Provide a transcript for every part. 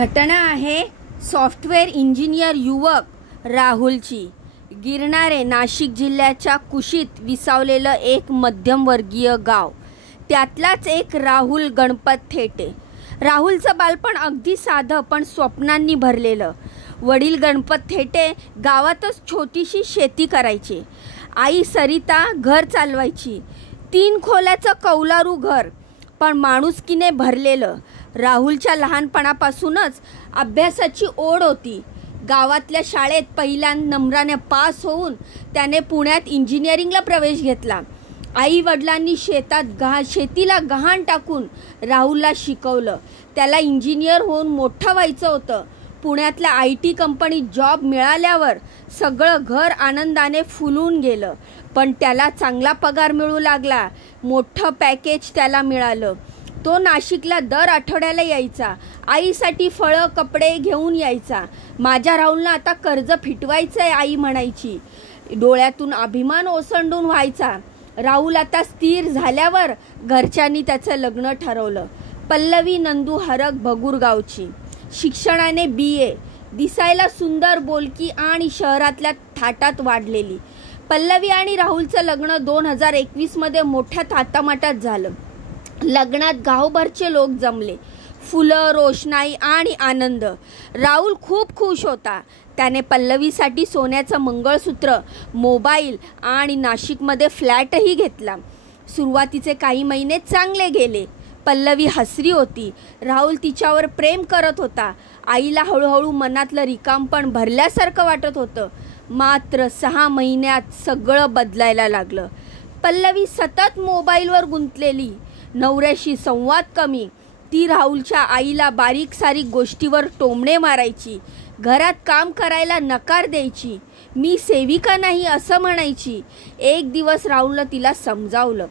घटना आहे software engineer युवक राहुलची। गिरणारे नाशिक जिल्ह्याच्या कुशीत विसावलेलं एक मध्यमवर्गीय गाव, त्यातलाच एक राहुल गणपत थेटे। राहुलचं बालपण अगदी साधं पण स्वप्नांनी भरलेलं। वडील गणपत थेटे गावातच छोटीशी शेती करायचे। आई सरिता घर चालवायची। 3 खोल्याचं कौलारू घर, पण माणुसकीने भरलेलं। राहुलच्या लहानपणापासूनच अभ्यासाची ओढ होती। गावातल्या शाळेत पहिल्या नंबराने पास होऊन त्याने पुण्यात इंजिनिअरिंगला प्रवेश घेतला। आई वडिलांनी शेतीला गहाण टाकून राहुलला शिकवलं। त्याला इंजिनियर होऊन मोठं व्हायचं होतं। पुण्यातल्या IT कंपनीत जॉब मिळाल्यावर सगळं घर आनंदाने फुलून गेलं। पण त्याला चांगला पगार मिळू लागला, मोठं पॅकेज त्याला मिळालं। तो नाशिकला दर आठवड्याला यायचा। आईसाठी फळं कपडे घेऊन यायचा। माझ्या राहुलला आता कर्ज फिटवायचंय आई म्हणायची। डोळ्यातून अभिमान ओसंडून व्हायचा। राहुल आता स्थिर झाल्यावर घरच्यांनी त्याचं लग्न ठरवलं। पल्लवी नंदू हरक भगूरगावची, शिक्षणाने BA, दिसायला सुंदर, बोलकी आणि शहरातल्या थाटात वाढलेली। पल्लवी आणि राहुलचं लग्न 2021 मध्ये मोठ्या थाटामाटात झालं। लग्नात गावभरचे लोक जमले। फुलं, रोषणाई आणि आनंद। राहुल खूप खुश होता। त्याने पल्लवीसाठी सोन्याचं मंगळसूत्र, मोबाईल आणि नाशिकमध्ये फ्लॅटही घेतला। सुरुवातीचे काही महिने चांगले गेले। पल्लवी हसरी होती। राहुल तिच्यावर प्रेम करत होता। आईला हळूहळू मनातलं रिकामपण भरल्यासारखं वाटत होतं। मात्र 6 महिन्यात सगळं बदलायला लागलं। पल्लवी सतत मोबाईलवर गुंतलेली। नवऱ्याशी संवाद कमी। ती राहुलच्या आईला बारीक सारीक गोष्टीवर टोमणे मारायची। घरात काम करायला नकार द्यायची। मी सेविका नाही असं म्हणायची। एक दिवस राहुलनं तिला समजावलं,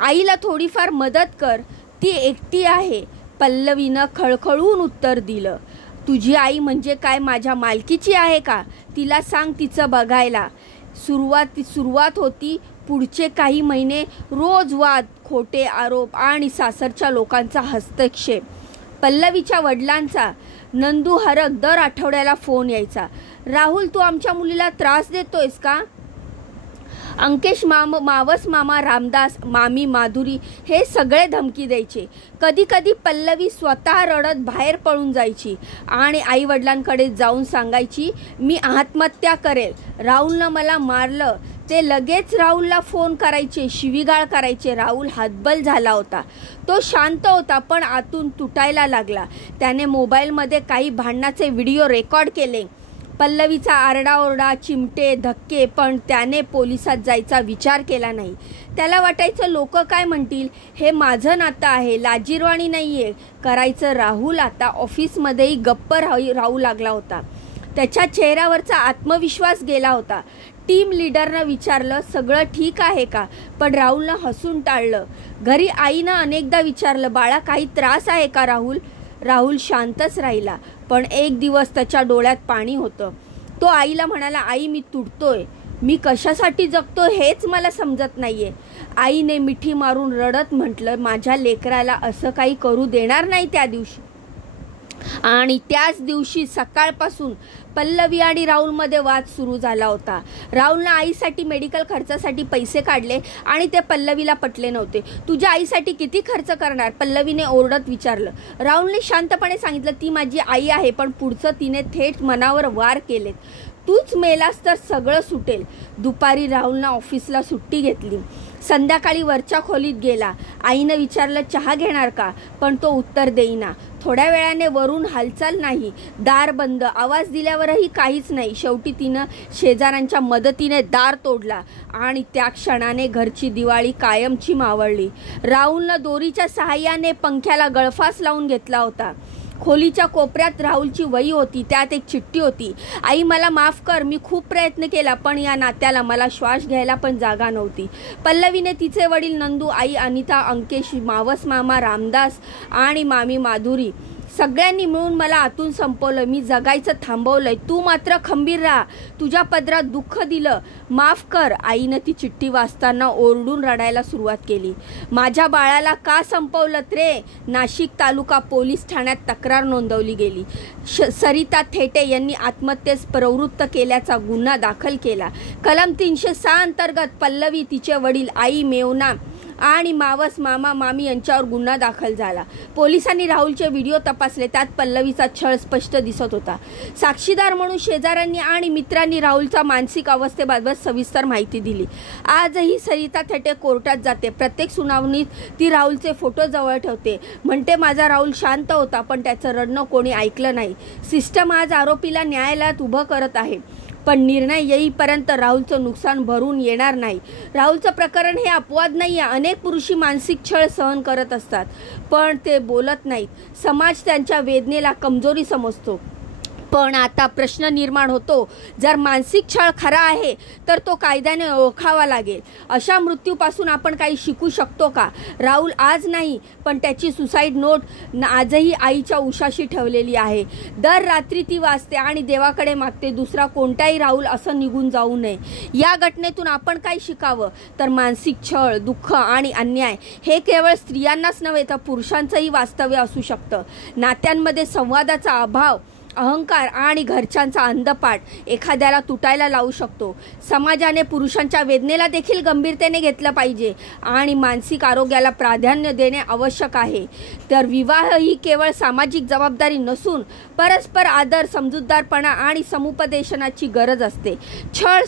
आईला थोडीफार मदत कर, ती एकटी आहे। पल्लवीनं खळखळून उत्तर दिलं, तुझी आई म्हणजे काय माझ्या मालकीची आहे का? तिला सांग तिचं बघायला। सुरुवात होती। पुढचे काही महिने रोज वाद, खोटे आरोप आणि सासरच्या लोकांचा हस्तक्षेप। पल्लवीच्या वडिलांचा नंदू हरक दर आठवड्याला फोन यायचा, राहुल तू आमच्या मुलीला त्रास देतोयस का? अंकेश मावस मामा रामदास, मामी माधुरी हे सगळे धमकी द्यायचे। कधी कधी पल्लवी स्वतः रडत बाहेर पळून जायची आणि आई वडिलांकडे जाऊन सांगायची, मी आत्महत्या करेल, राहुलनं मला मारलं। ते लगेच राहुलला फोन करायचे, शिवीगाळ करायचे। राहुल हतबल झाला होता। तो शांत होता पण आतून तुटायला लागला। त्याने मोबाईलमध्ये काही भांडणाचे व्हिडिओ रेकॉर्ड केले। पल्लवीचा आरडाओरडा, चिमटे, धक्के, पण त्याने पोलिसात जायचा विचार केला नाही। त्याला वाटायचं लोक काय म्हणतील, हे माझं नातं आहे, लाजिरवाणी नाहीये करायचं। राहुल आता ऑफिसमध्येही गप्प राहू लागला होता। त्याच्या चेहऱ्यावरचा आत्मविश्वास गेला होता। टीम लीडरनं विचारलं, सगळं ठीक आहे का? पण राहुलनं हसून टाळलं। घरी आईनं अनेकदा विचारलं, बाळा काही त्रास आहे का राहुल? राहुल शांतच राहिला, पण एक दिवस त्याच्या डोळ्यात पाणी होतं। तो आईला म्हणाला, आई मी तुटतोय, मी कशासाठी जगतो हेच मला समजत नाहीये। आईने मिठी मारून रडत म्हटलं, माझ्या लेकराला असं काही करू देणार नाही त्या दिवशी। आणि त्याच दिवशी सकाळपासून पल्लवी आणि राहुलमध्ये वाद सुरू झाला होता। राहुलनं आईसाठी मेडिकल खर्चासाठी पैसे काढले आणि ते पल्लवीला पटले नव्हते। तुझ्या आईसाठी किती खर्च करणार? पल्लवीने ओरडत विचारलं। राहुलने शांतपणे सांगितलं, ती माझी आई आहे, पण पुढचं तिने थेट मनावर वार केलेत। तूच मेलास तर सगळं सुटेल। दुपारी राहुलनं ऑफिसला सुट्टी घेतली। संध्याकाळी वरच्या खोलीत गेला। आईनं विचारलं, चहा घेणार का? पण तो उत्तर देईना। थोड्या वेळाने वरून हालचाल नाही। दार बंद। आवाज दिल्यावरही काहीच नाही। शेवटी तिनं शेजाऱ्यांच्या मदतीने दार तोडला आणि त्या क्षणाने घरची दिवाळी कायमची मावळली। राहुलनं दोरीच्या सहाय्याने पंख्याला गळफास लावून घेतला होता। खोलीच्या कोपऱ्यात राहुलची वही होती, त्यात एक चिठ्ठी होती, आई मला माफ कर, मी खूप प्रयत्न केला, पण या नात्याला मला श्वास घ्यायला पण जागा नव्हती। पल्लवीने तिचे वडील नंदू, आई अनिता, अंकेश, मावस मामा रामदास आणि मामी माधुरी सगळ्यांनी मिळून मला आतून संपवलं, मी जगायचं थांबवलंय, तू मात्र खंबीर राहा, तुझ्या पदरात दुःख दिलं, माफ कर. आईनं ती चिठ्ठी वाचताना ओरडून रडायला सुरुवात केली. माझ्या बाळाला का संपवलं रे? नाशिक तालुका पोलीस ठाण्यात तक्रार नोंदवली गेली. सरिता थेटे यांनी आत्महत्येस प्रवृत्त केल्याचा गुन्हा दाखल केला. कलम 306 अंतर्गत पल्लवी, तिचे वडील, आई मेवना आणि मावस मामा मामी यांच्यावर गुन्हा दाखल झाला. पोलिसांनी राहुलचे व्हिडिओ तपासले, त्यात पल्लवीचा छळ स्पष्ट दिसत होता. साक्षीदार म्हणून शेजाऱ्यांनी आणि मित्रांनी राहुलच्या मानसिक अवस्थेबाबत सविस्तर माहिती दिली. आजही सरिता थेटे कोर्टात जाते. प्रत्येक सुनावणीत ती राहुलचे फोटो जवळ ठेवते. म्हणते, माझा राहुल शांत होता, पण त्याचं रडणं कोणी ऐकलं नाही. सिस्टम आज आरोपीला न्यायालयात उभं करत आहे, पण निर्णय येईपर्यंत राहुलचं नुकसान भरून येणार नाही. राहुलचं प्रकरण हे अपवाद नाही आहे. अनेक पुरुषी मानसिक छळ सहन करत असतात, पण ते बोलत नाहीत. समाज त्यांच्या वेदनेला कमजोरी समजतो. पण आता प्रश्न निर्माण होतो, जर मानसिक छळ खरा आहे तर तो कायद्याने ओळखावा लागेल. अशा मृत्यूपासून आपण काही शिकू शकतो का? राहुल आज नाही, पण त्याची सुसाईड नोट आजही आईच्या उशाशी ठेवलेली आहे. दर रात्री ती वाचते आणि देवाकडे मागते, दुसरा कोणताही राहुल असं निघून जाऊ नये. या घटनेतून आपण काय शिकावं? तर मानसिक छळ, दुःख आणि अन्याय हे केवळ स्त्रियांनाच नव्हे तर पुरुषांचंही वास्तव्य असू शकतं. नात्यांमध्ये संवादाचा अभाव, अहंकार आणि घरच्यांचा अंधपाट एखाद्याला तुटायला लावू शकतो. समाजाने पुरुषांच्या वेदनेला देखील गंभीरतेने घेतलं पाहिजे आणि मानसिक आरोग्याला प्राधान्य देणे आवश्यक आहे. तर विवाह ही केवळ सामाजिक जबाबदारी नसून परस्पर आदर, समजूतदारपणा आणि समुपदेशनाची गरज असते. छळ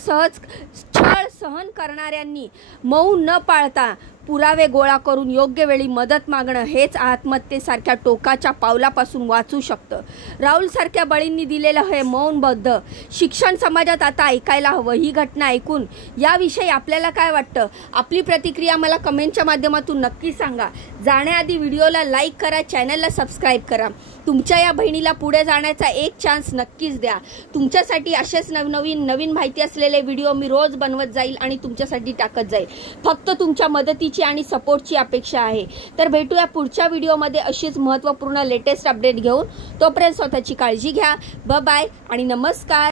सहन करणाऱ्यांनी मौन न पाळता पुरावे गोळा करून योग्य वेळी मदत मागणं हेच आत्महत्येसारख्या टोकाच्या पावलापासून वाचू शकतं. राहुलसारख्या बळींनी दिलेलं हे मौनबद्ध शिक्षण समाजात आता ऐकायला हवं. ही घटना ऐकून याविषयी आपल्याला काय वाटतं? आपली प्रतिक्रिया मला कमेंटच्या माध्यमातून नक्की सांगा. जाण्याआधी व्हिडिओला लाईक करा, चॅनलला सबस्क्राईब करा. तुमच्या या बहिणीला पुढे जाण्याचा एक चान्स नक्कीच द्या. तुमच्यासाठी असेच नवीन माहिती असलेले व्हिडिओ मी रोज बनवत जाईल आणि तुमच्यासाठी टाकत जाईल. फक्त तुमच्या मदतीची आणि सपोर्टची अपेक्षा आहे. तर भेटूया पुढच्या व्हिडिओमध्ये अशीच महत्त्वपूर्ण लेटेस्ट अपडेट घेऊन. तोपर्यंत स्वतःची काळजी घ्या. बाय आणि नमस्कार.